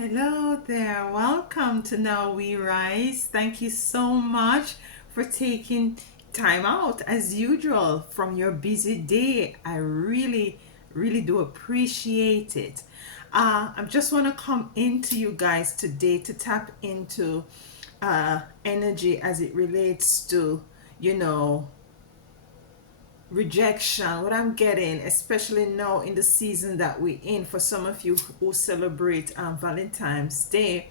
Hello there. Welcome to Now We Rise. Thank you so much for taking time out as usual from your busy day. I really do appreciate it. I just want to come into you guys today to tap into energy as it relates to, you know, rejection, what I'm getting, especially now in the season that we're in. For some of you who celebrate Valentine's Day,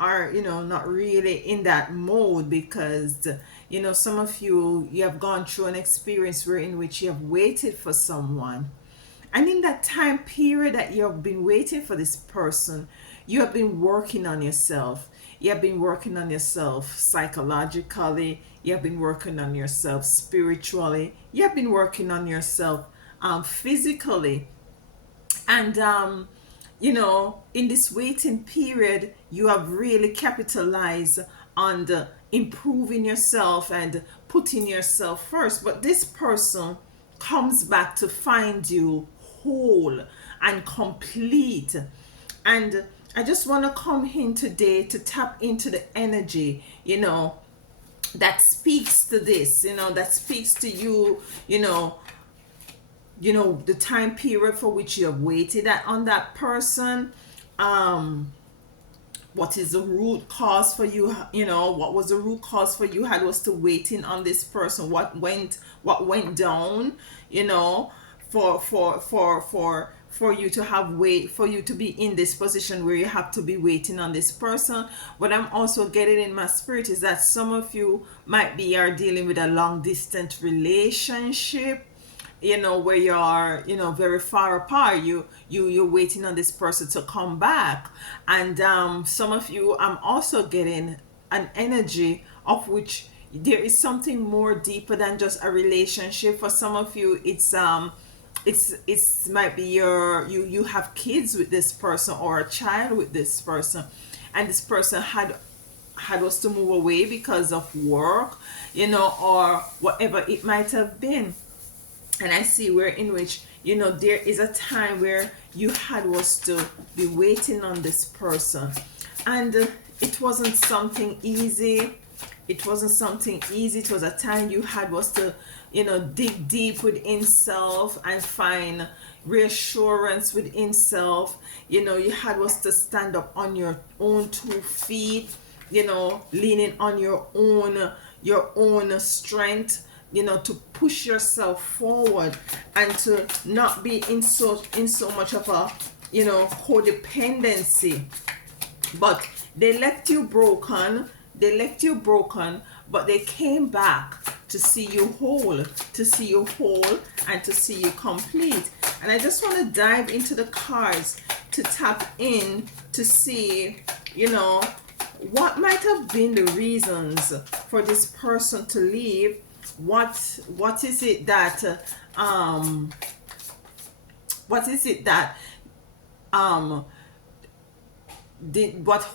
are not really in that mode because some of you have gone through an experience where in which you have waited for someone, and in that time period that you have been waiting for this person, you have been working on yourself. You have been working on yourself psychologically. You have been working on yourself spiritually. You have been working on yourself physically. And, in this waiting period, you have really capitalized on the improving yourself and putting yourself first. But this person comes back to find you whole and complete. And I just want to come in today to tap into the energy, that speaks to this, that speaks to you, the time period for which you have waited on that person. What is the root cause for you? What was the root cause for you had was to waiting on this person? What went down, for you to have wait for you to be in this position where you have to be waiting on this person. What I'm also getting in my spirit is that some of you might be are dealing with a long distance relationship, where you are, very far apart. You're waiting on this person to come back. And some of you, I'm also getting an energy of which there is something more deeper than just a relationship. For some of you, it's might be you have kids with this person or a child with this person, and this person had was to move away because of work, or whatever it might have been. And I see where in which there is a time where you had was to be waiting on this person, and it wasn't something easy. It wasn't something easy. It was a time you had was to dig deep within self and find reassurance within self. You had was to stand up on your own 2 feet, leaning on your own strength, to push yourself forward and to not be in so much of a codependency. But they left you broken. But they came back to see you whole, and to see you complete. And I just want to dive into the cards to tap in to see, what might have been the reasons for this person to leave. What is it that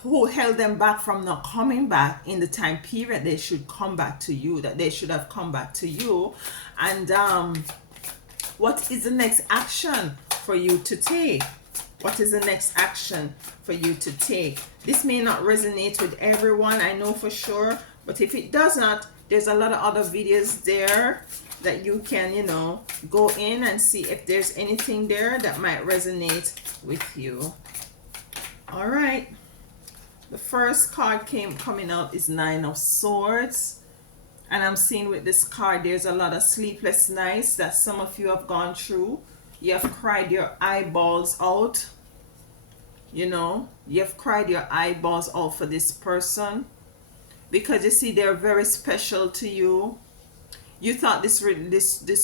who held them back from not coming back in the time period they should come back to you, that they should have come back to you. And what is the next action for you to take? This may not resonate with everyone, I know for sure, but if it does not, there's a lot of other videos there that you can go in and see if there's anything there that might resonate with you. All right, the first card coming out is Nine of Swords, and I'm seeing with this card there's a lot of sleepless nights that some of you have gone through. You have cried your eyeballs out. You have cried your eyeballs out for this person because you see they're very special to you. You thought this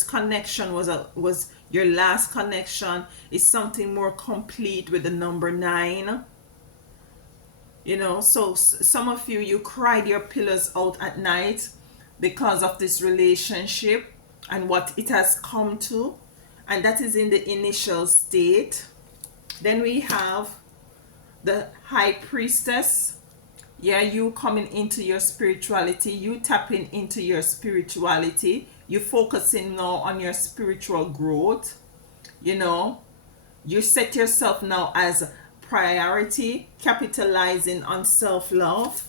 connection was your last connection. Is something more complete with the number 9. So some of you cried your pillows out at night because of this relationship and what it has come to, and that is in the initial state. Then we have the High Priestess. Yeah, you coming into your spirituality, you tapping into your spirituality, you focusing now on your spiritual growth. You set yourself now as priority, capitalizing on self-love.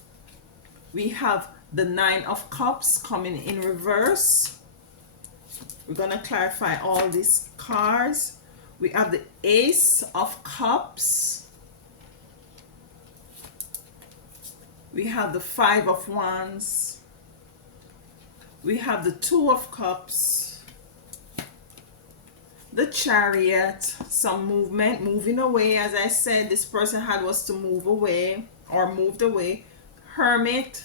We have the Nine of Cups coming in reverse. We're going to clarify all these cards. We have the Ace of Cups. We have the Five of Wands. We have the Two of Cups. The Chariot, some movement, moving away. As I said, this person had was to move away or moved away. Hermit.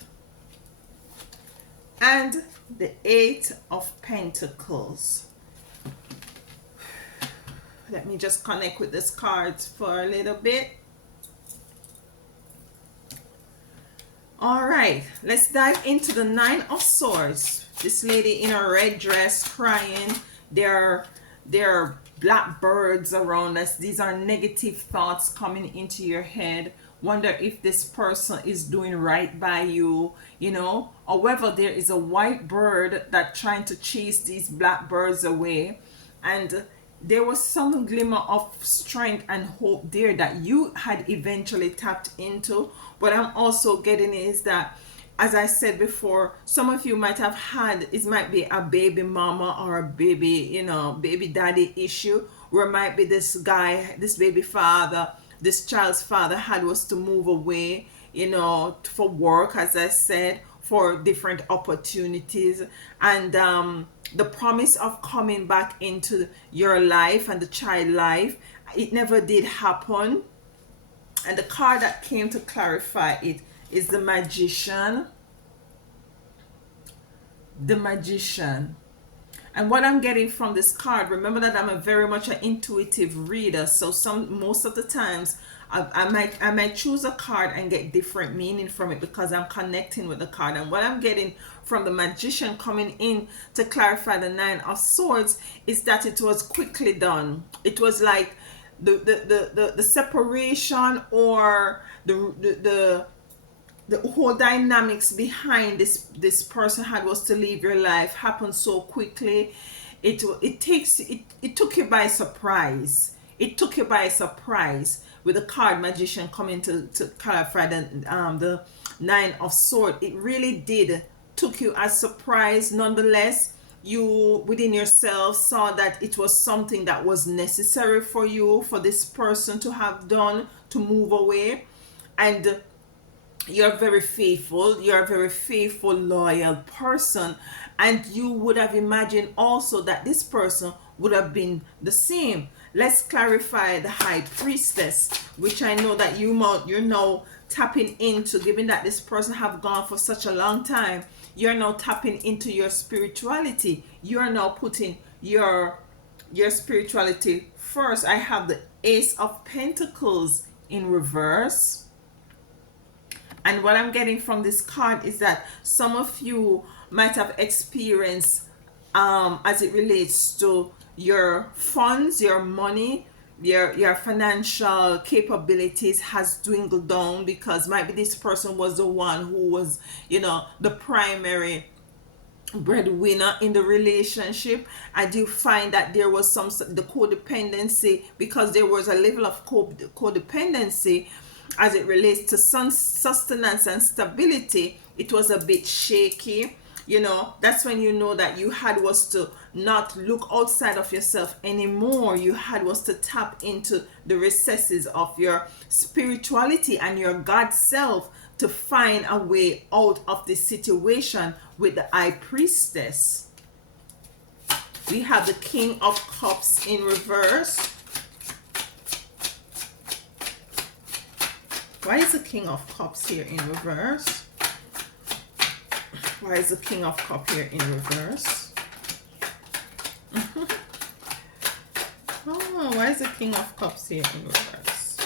And the Eight of Pentacles. Let me just connect with this cards for a little bit. All right, let's dive into the Nine of Swords. This lady in a red dress crying. There are black birds around us. These are negative thoughts coming into your head. Wonder if this person is doing right by you, you know. However, there is a white bird that trying to chase these black birds away. And there was some glimmer of strength and hope there that you had eventually tapped into. But I'm also getting is that, as I said before, some of you might have had, it might be a baby mama or a baby, you know, baby daddy issue, where it might be this guy, this baby father, this child's father had was to move away, you know, for work, as I said, for different opportunities. And the promise of coming back into your life and the child life, it never did happen. And the card that came to clarify it is the Magician. The Magician. And what I'm getting from this card, remember that I'm a very much an intuitive reader. So most of the times I might choose a card and get different meaning from it because I'm connecting with the card. And what I'm getting from the Magician coming in to clarify the Nine of Swords is that it was quickly done. It was like the separation or the whole dynamics behind this person had was to leave your life happened so quickly. It took you by surprise. It took you by surprise with the card Magician coming to clarify the Nine of Swords. It really did took you as surprise. Nonetheless, you within yourself saw that it was something that was necessary for you, for this person to have done, to move away. And you're very faithful, you're a very faithful, loyal person, and you would have imagined also that this person would have been the same. Let's clarify the High Priestess, which I know that you're now tapping into, given that this person have gone for such a long time. You're now tapping into your spirituality. You're now putting your spirituality first. I have the Ace of Pentacles in reverse. And what I'm getting from this card is that some of you might have experienced, as it relates to your funds, your money, your financial capabilities has dwindled down, because maybe this person was the one who was, you know, the primary breadwinner in the relationship. I do find that there was the codependency, because there was a level of codependency as it relates to sustenance and stability. It was a bit shaky. You know, that's when you know that you had was to not look outside of yourself anymore. You had was to tap into the recesses of your spirituality and your God self to find a way out of this situation with the High Priestess. We have the King of Cups in reverse. Why is the King of Cups here in reverse? Why is the King of Cups here in reverse? Oh, why is the King of Cups here in reverse?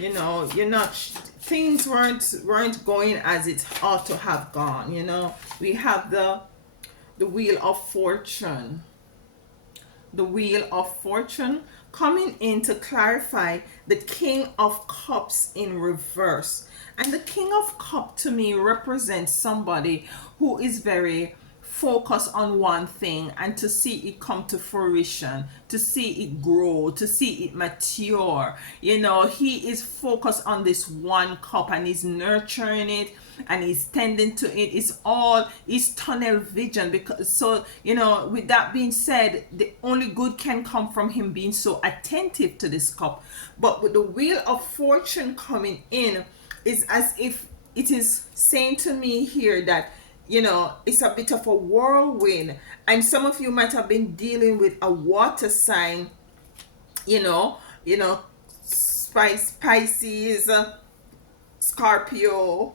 You know, you're not, things weren't going as it ought to have gone, you know. We have the Wheel of Fortune. The Wheel of Fortune coming in to clarify the King of Cups in reverse. And the King of Cups to me represents somebody who is very focus on one thing and to see it come to fruition, to see it grow, to see it mature. He is focused on this one cup and he's nurturing it and he's tending to it. It's all his tunnel vision. Because so, with that being said, the only good can come from him being so attentive to this cup. But with the wheel of fortune coming in, is as if it is saying to me here that it's a bit of a whirlwind, and some of you might have been dealing with a water sign, you know you know Pisces, Scorpio,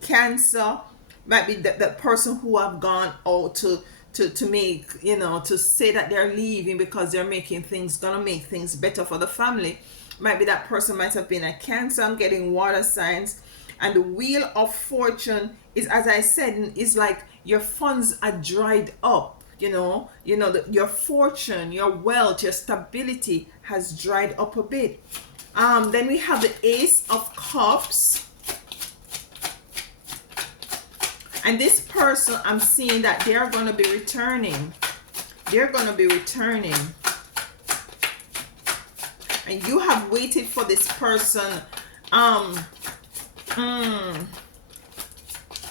Cancer. Might be the person who have gone out to make, to say that they're leaving because they're making things, gonna make things better for the family. Might be that person might have been a Cancer. I'm getting water signs. And the wheel of fortune is, as I said, is like your funds are dried up. Your fortune, your wealth, your stability has dried up a bit. Then we have the Ace of Cups. And this person, I'm seeing that they're going to be returning. They're going to be returning. And you have waited for this person.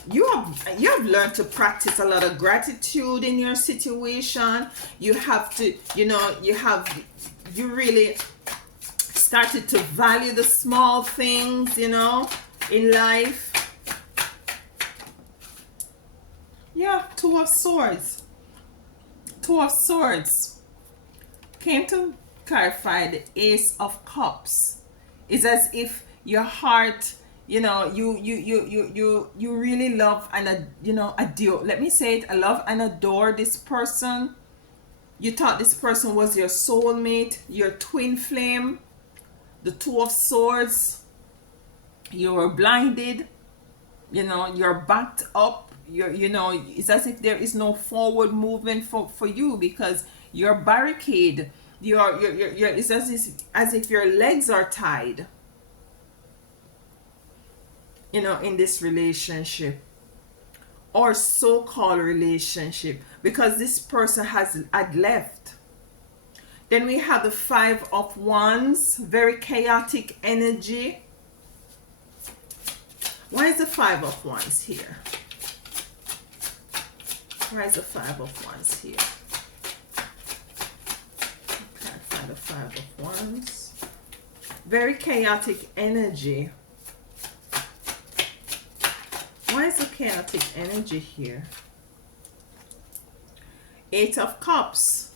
You have learned to practice a lot of gratitude in your situation. You have to, you really started to value the small things, in life. Yeah, Two of Swords. Two of Swords came to clarify the Ace of Cups. It's as if your heart, you really love and adore. Let me say it. I love and adore this person. You thought this person was your soulmate, your twin flame. The Two of Swords. You were blinded. You're backed up. It's as if there is no forward movement for you because you're barricaded. It's as if your legs are tied. In this relationship or so-called relationship, because this person had left. Then we have the Five of Wands, very chaotic energy. Why is the Five of Wands here? Why is the Five of Wands here? Okay, find the Five of Wands. Very chaotic energy. Why is the chaotic energy here? Eight of Cups.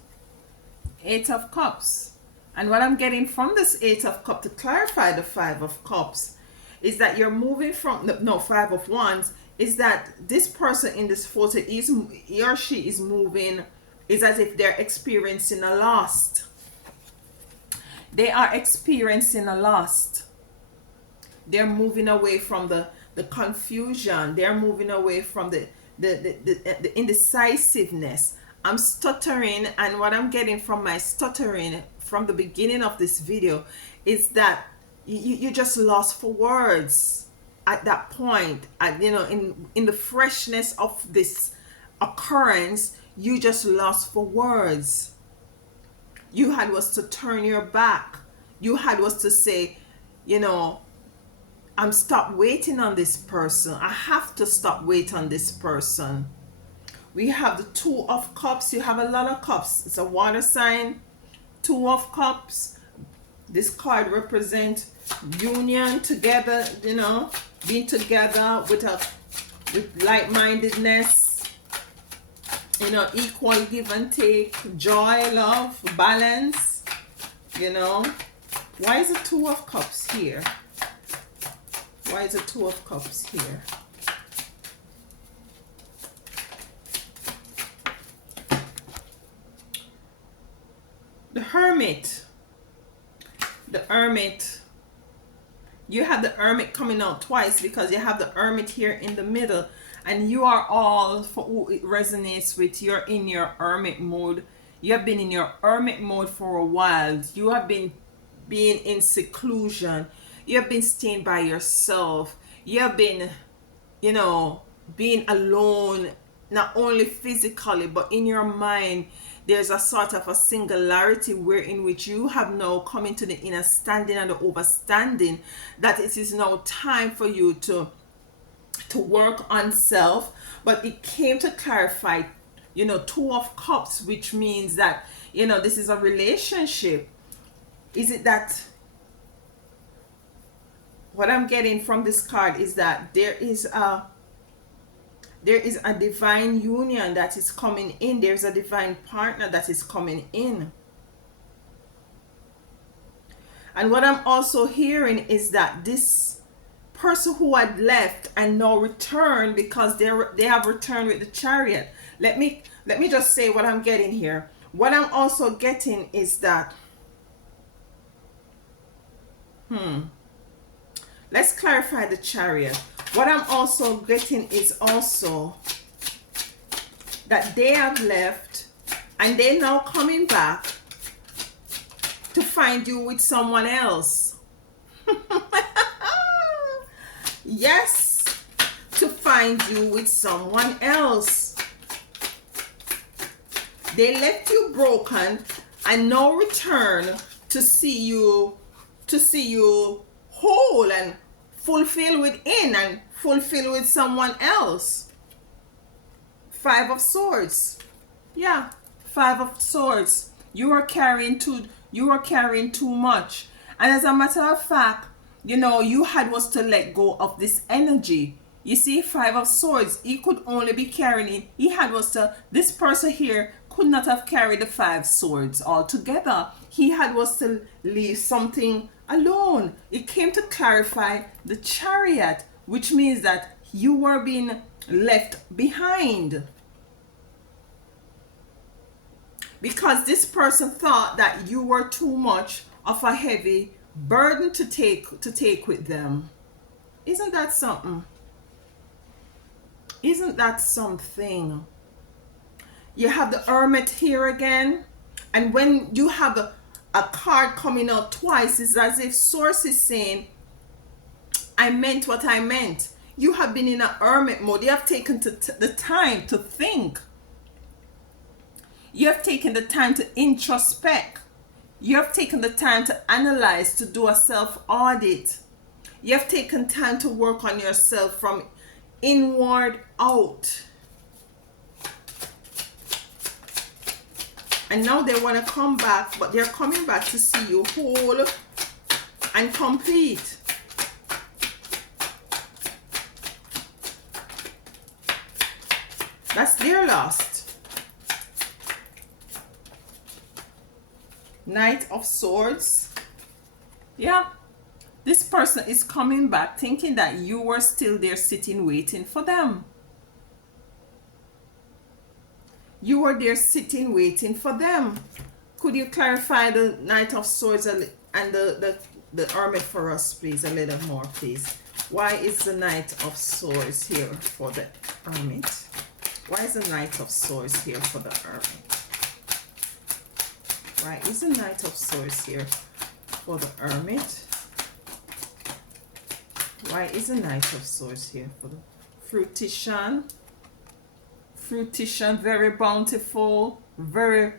Eight of Cups. And what I'm getting from this Eight of Cups to clarify the Five of Cups is that you're moving from, no, Five of Wands, is that this person in this photo, he or she is moving, is as if they're experiencing a loss. They are experiencing a loss. They're moving away from the confusion. They're moving away from the indecisiveness. I'm stuttering, and what I'm getting from my stuttering from the beginning of this video is that you just lost for words at that point. In the freshness of this occurrence, you just lost for words. You had was to turn your back. You had was to say, I'm stop waiting on this person. I have to stop waiting on this person. We have the Two of Cups. You have a lot of cups. It's a water sign. Two of Cups. This card represents union, together, being together with like-mindedness, equal give and take, joy, love, balance. Why is the Two of Cups here? Why is the Two of Cups here? The Hermit. The Hermit. You have the Hermit coming out twice because you have the Hermit here in the middle. And you are all, for who it resonates with, you're in your Hermit mode. You have been in your Hermit mode for a while. You have been being in seclusion. You have been staying by yourself. You have been, being alone not only physically, but in your mind, there's a sort of a singularity where in which you have now come into the inner standing and the overstanding that it is now time for you to work on self. But it came to clarify, two of cups, which means that, this is a relationship. Is it that what I'm getting from this card is that there is a divine union that is coming in. There's a divine partner that is coming in. And what I'm also hearing is that this person who had left and now returned, because they have returned with the Chariot. Let me just say what I'm getting here. What I'm also getting is that let's clarify the Chariot. What I'm also getting is also that they have left and they're now coming back to find you with someone else. Yes, to find you with someone else. They left you broken and now return to see you whole and fulfilled within and fulfilled with someone else. Five of Swords. Yeah, Five of Swords. You are carrying too much. And as a matter of fact, you had was to let go of this energy. You see, Five of Swords, he could only be carrying it. This person here could not have carried the Five Swords altogether. He had was to leave something alone. It came to clarify the Chariot, which means that you were being left behind. Because this person thought that you were too much of a heavy burden to take with them. Isn't that something? Isn't that something? You have the Hermit here again, and when you have a card coming out twice, it's as if Source is saying, I meant what I meant. You have been in a hermit mode. You have taken the time to think. You have taken the time to introspect. You have taken the time to analyze, to do a self-audit. You have taken time to work on yourself from inward out. And now they want to come back, but they're coming back to see you whole and complete. That's their lost. Knight of Swords. Yeah. This person is coming back thinking that you were still there sitting waiting for them. You were there sitting waiting for them. Could you clarify the Knight of Swords and the Hermit for us, please? A little more, please. Why is the Knight of Swords here for the Hermit? Why is the Knight of Swords here for the Hermit? Why is the Knight of Swords here for the Hermit? Why is the Knight of Swords here for the Fruition? Fruition, very bountiful, very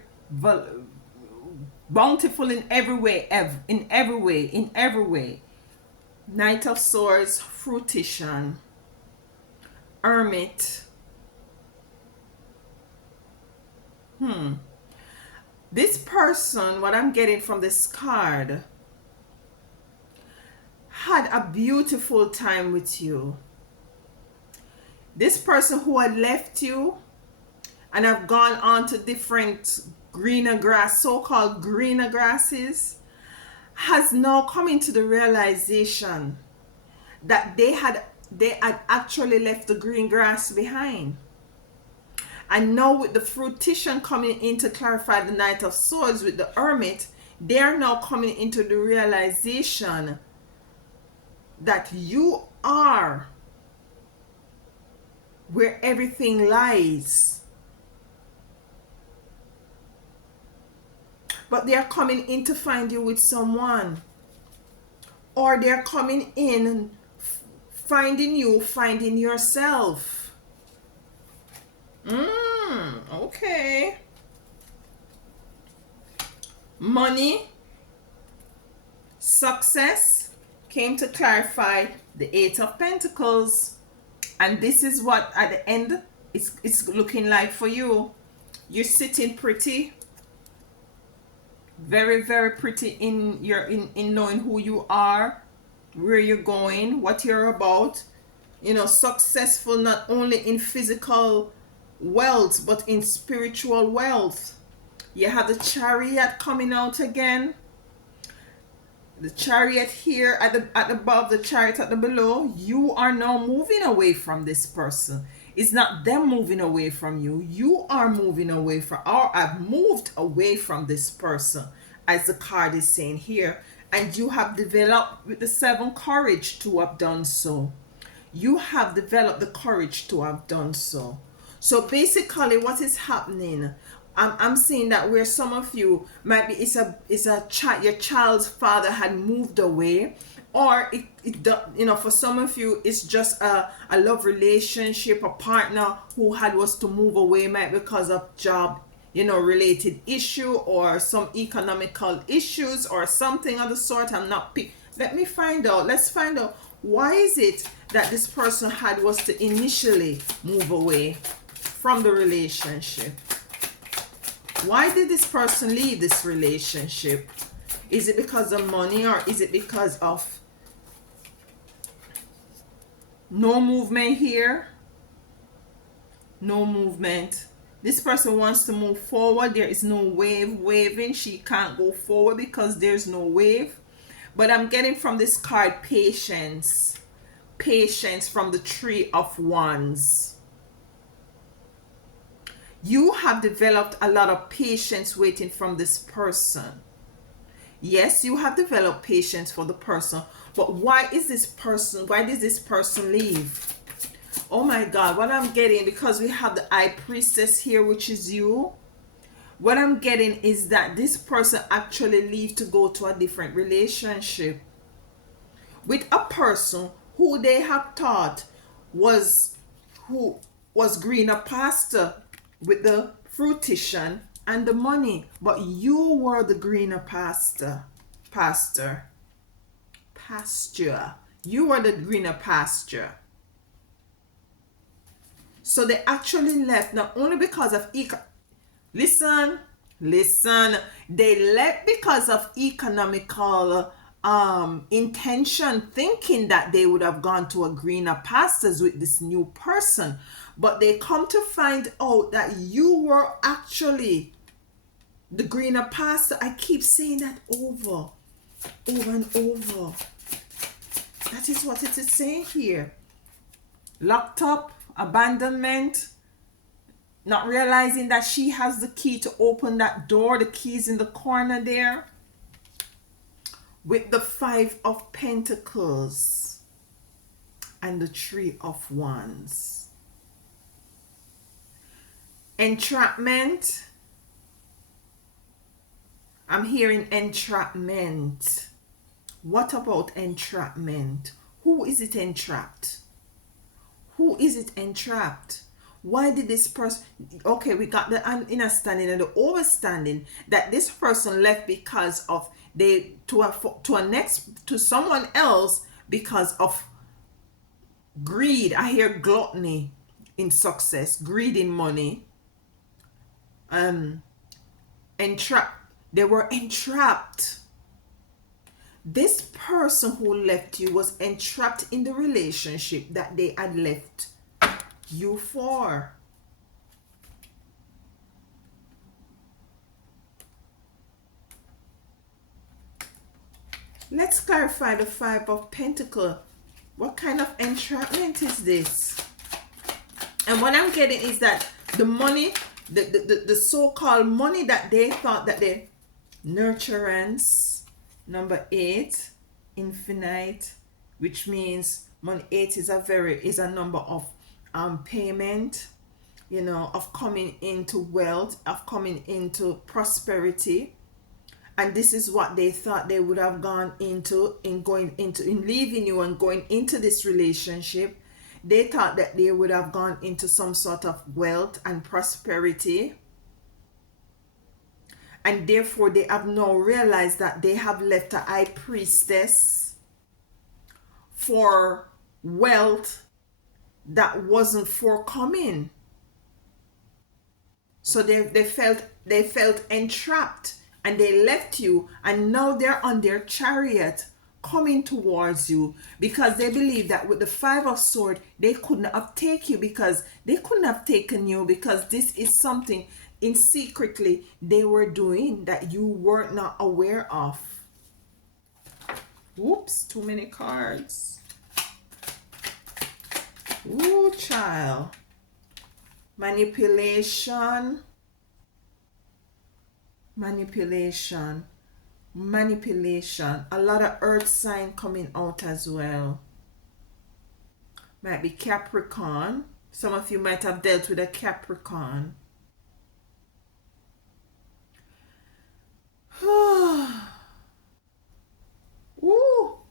bountiful in every way, in every way. Knight of Swords, Fruition, Hermit. This person, what I'm getting from this card, had a beautiful time with you. This person who had left you and have gone on to different greener grass, so-called greener grasses, has now come into the realization that they had actually left the green grass behind. And now with the Fruition coming in to clarify the Knight of Swords with the Hermit, they are now coming into the realization that you are where everything lies. But they are coming in to find you with someone. Or they are coming in, finding you, finding yourself. Okay. Money, success came to clarify the Eight of Pentacles. And this is what at the end it's looking like for you. You're sitting pretty, very, very pretty in your in knowing who you are, where you're going, what you're about. You know, successful not only in physical wealth but in spiritual wealth. You have the Chariot coming out again. The Chariot here at the above, the Chariot at the below. You are now moving away from this person. It's not them moving away from you. You are moving away from, or I've moved away from this person, as the card is saying here. And you have developed with the Seven courage to have done so. You have developed the courage to have done so. So basically, what is happening? I'm seeing that where some of you might be, it's a child, your child's father had moved away, or you know, for some of you it's just a love relationship, a partner who had was to move away, might because of job, you know, related issue or some economical issues or something of the sort. I'm not let me find out. Let's find out why is it that this person had was to initially move away from the relationship. Why did this person leave this relationship? Is it because of money, or is it because of no movement here? No movement. This person wants to move forward. There is no waving. She can't go forward because there's no wave. But I'm getting from this card patience. Patience from the Three of Wands. You have developed a lot of patience waiting from this person. Yes, you have developed patience for the person, but why did this person leave? Oh my God, what I'm getting, because we have the High Priestess here, which is you. What I'm getting is that this person actually leave to go to a different relationship with a person who they have thought was greener pasture with the fruition and the money, but you were the greener pasture. You were the greener pasture. So they actually left not only because of listen, they left because of economical intention, thinking that they would have gone to a greener pastures with this new person, but they come to find out that you were actually the greener pasture. I keep saying that over and over. That is what it is saying here. Locked up, abandonment, not realizing that she has the key to open that door. The keys in the corner there. With the Five of Pentacles and the Three of Wands. Entrapment. I'm hearing entrapment. What about entrapment? Who is it entrapped? Who is it entrapped? Why did this person... Okay, we got the understanding and the overstanding that this person left because of to someone else because of greed. I hear gluttony in success, greed in money. They were entrapped. This person who left you was entrapped in the relationship that they had left you for. Let's clarify the Five of Pentacles. What kind of entrapment is this? And what I'm getting is that the money, the so-called money that they thought that they... Nurturance, number 8, infinite, which means money. 8 is a number of payment, you know, of coming into wealth, of coming into prosperity. And this is what they thought they would have gone into in leaving you and going into this relationship. they thought that they would have gone into some sort of wealth and prosperity, and therefore they have now realized that they have left a high priestess for wealth that wasn't forthcoming. So they felt entrapped, and they left you, and now they're on their chariot coming towards you, because they believe that with the five of sword they couldn't have taken you, because they couldn't have taken you because this is something in secretly they were doing that you were not aware of. Whoops, too many cards. Ooh, child. Manipulation, manipulation, manipulation. A lot of earth sign coming out as well. Might be Capricorn. Some of you might have dealt with a Capricorn. Ooh,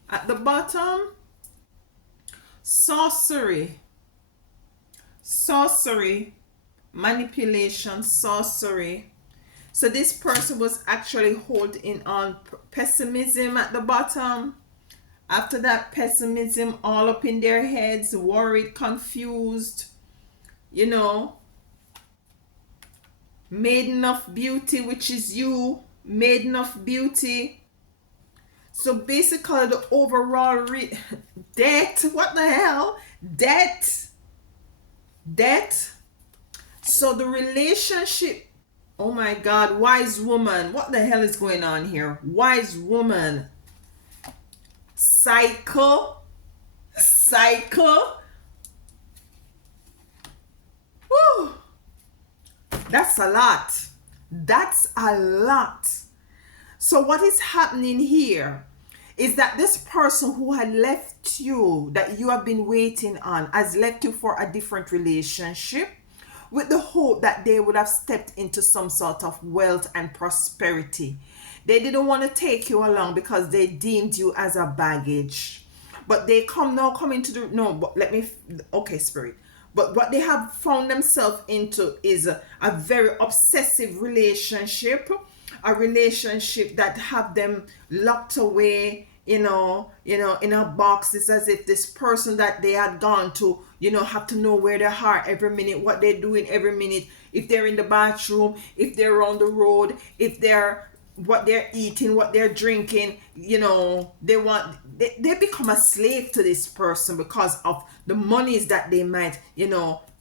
at the bottom, sorcery. Sorcery, manipulation, sorcery. So this person was actually holding on pessimism at the bottom. After that, pessimism all up in their heads, worried, confused, you know. Maiden of beauty, which is you, maiden of beauty. So basically the overall debt, what the hell? Debt. So the relationship, oh my God, wise woman, what the hell is going on here? Wise woman, cycle. Woo. That's a lot. So what is happening here is that this person who had left you, that you have been waiting on, has left you for a different relationship, with the hope that they would have stepped into some sort of wealth and prosperity. They didn't want to take you along because they deemed you as a baggage. But they coming to the, no, but let me, okay, spirit. But what they have found themselves into is a very obsessive relationship, a relationship that have them locked away, in a box. It's as if this person that they had gone to, have to know where they are every minute, what they're doing every minute, if they're in the bathroom, if they're on the road, if they're, what they're eating, what they're drinking. They become a slave to this person because of the monies that they might,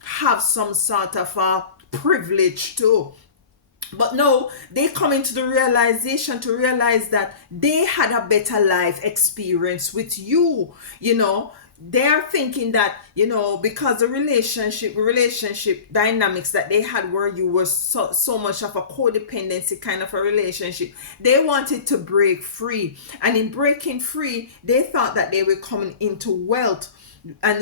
have some sort of privilege to. But no, they come into the realization to realize that they had a better life experience with you. They're thinking that, because the relationship dynamics that they had, where you were so much of a codependency kind of a relationship, they wanted to break free. And in breaking free, they thought that they were coming into wealth. And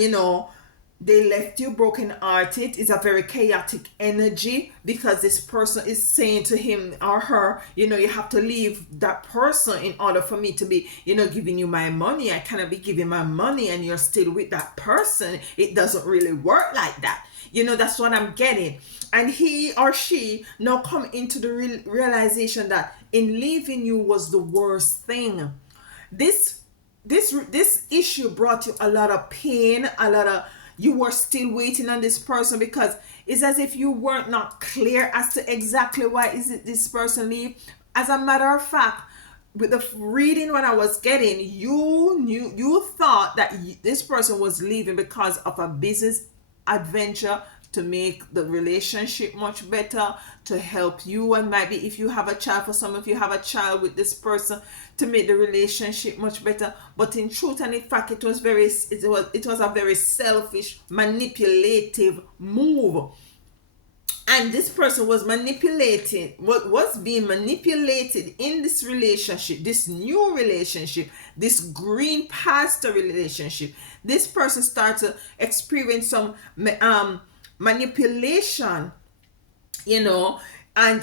they left you broken hearted. It's a very chaotic energy, because this person is saying to him or her, you have to leave that person in order for me to be, giving you my money. I cannot be giving my money and you're still with that person. It doesn't really work like that. That's what I'm getting. And he or she now come into the realization that in leaving you was the worst thing. This issue brought you a lot of pain, you were still waiting on this person, because it's as if you weren't not clear as to exactly why is it this person leave. As a matter of fact, with the reading what I was getting, you thought that this person was leaving because of a business adventure, to make the relationship much better, to help you, and maybe if you have a child, for some of you have a child with this person, to make the relationship much better. But in truth and in fact, it was a very selfish, manipulative move. And this person was being manipulated in this relationship, this new relationship, this green pastor relationship. This person started to experience some manipulation, and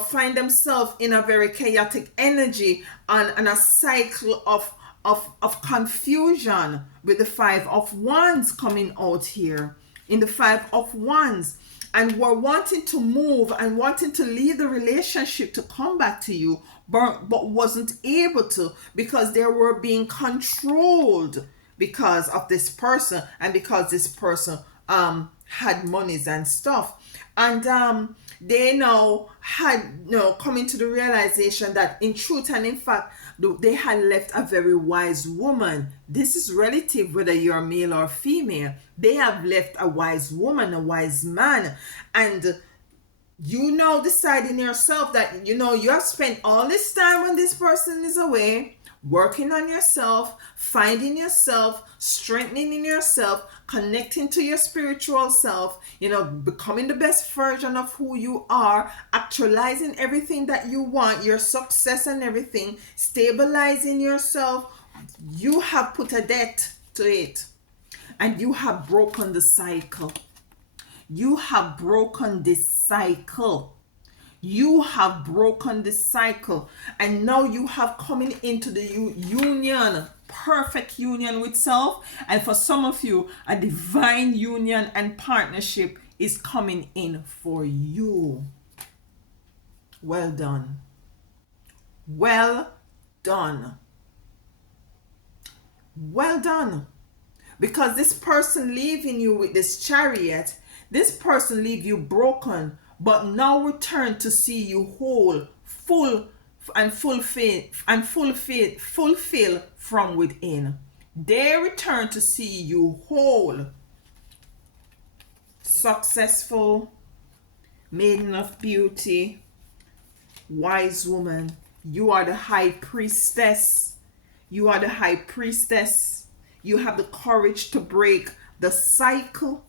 find themselves in a very chaotic energy, and a cycle of of confusion with the Five of Wands coming out here in the Five of Wands, and were wanting to move and wanting to leave the relationship to come back to you, but wasn't able to because they were being controlled because of this person, and because this person had monies and stuff. And they now had coming to the realization that in truth and in fact they had left a very wise woman. This is relative whether you're male or female. They have left a wise woman, a wise man. And you now decide in yourself that you have spent all this time when this person is away working on yourself, finding yourself, strengthening in yourself, connecting to your spiritual self, becoming the best version of who you are, actualizing everything that you want, your success and everything, stabilizing yourself. You have put a debt to it, and you have broken the cycle. You have broken this cycle. You have broken the cycle, and now you have coming into the union, perfect union with self. And for some of you, a divine union and partnership is coming in for you. Well done. Well done. Well done. Because this person leaving you with this Chariot, this person leave you broken, but now return to see you whole, full, and fulfill from within. They return to see you whole, successful, maiden of beauty, wise woman. You are the high priestess. You are the high priestess. You have the courage to break the cycle.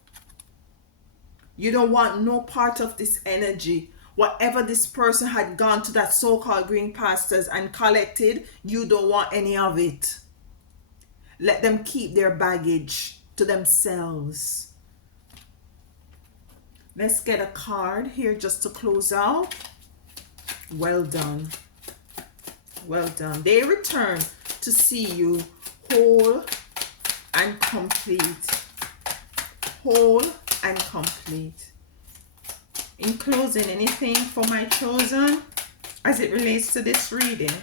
You don't want no part of this energy. Whatever this person had gone to that so-called green pastures and collected, you don't want any of it. Let them keep their baggage to themselves. Let's get a card here just to close out. Well done. Well done. They return to see you whole and complete. Whole and complete. In closing, anything for my chosen as it relates to this reading?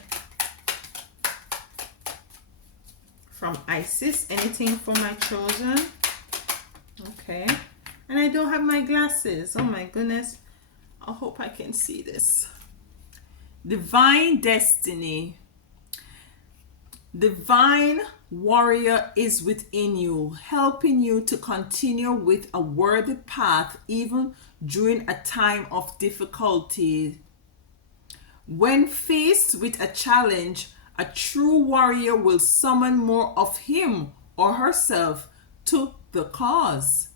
From Isis, anything for my chosen? Okay. And I don't have my glasses. Oh my goodness. I hope I can see this. Divine destiny. Divine warrior is within you, helping you to continue with a worthy path even during a time of difficulty. When faced with a challenge, a true warrior will summon more of him or herself to the cause.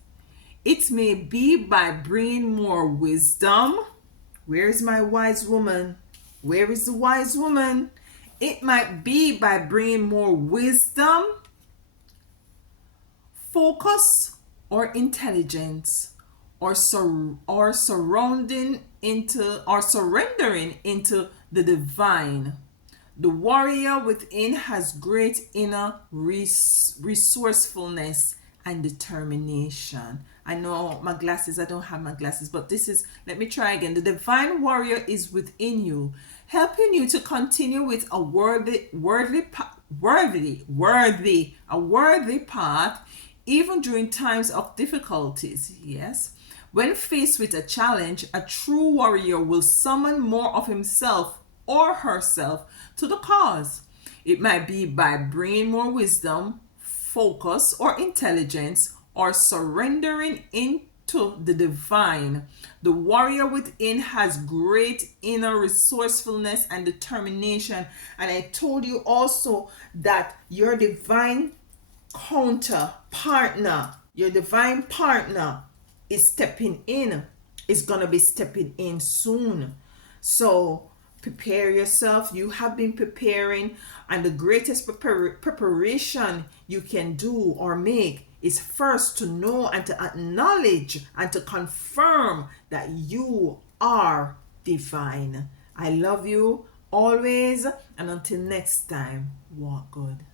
It may be by bringing more wisdom. Where is my wise woman? Where is the wise woman? It might be by bringing more wisdom, focus, or intelligence, or surrendering into the divine. The warrior within has great inner resourcefulness and determination. I know I don't have my glasses, but this is, let me try again. The divine warrior is within you, helping you to continue with a worthy path, even during times of difficulties. Yes. When faced with a challenge, a true warrior will summon more of himself or herself to the cause. It might be by bringing more wisdom, focus, or intelligence, or surrendering into the divine. The warrior within has great inner resourcefulness and determination. And I told you also that your divine your divine partner is stepping in, is going to be stepping in soon. So prepare yourself. You have been preparing, and the greatest preparation you can do or make is first to know and to acknowledge and to confirm that you are divine. I love you always, and until next time, walk good.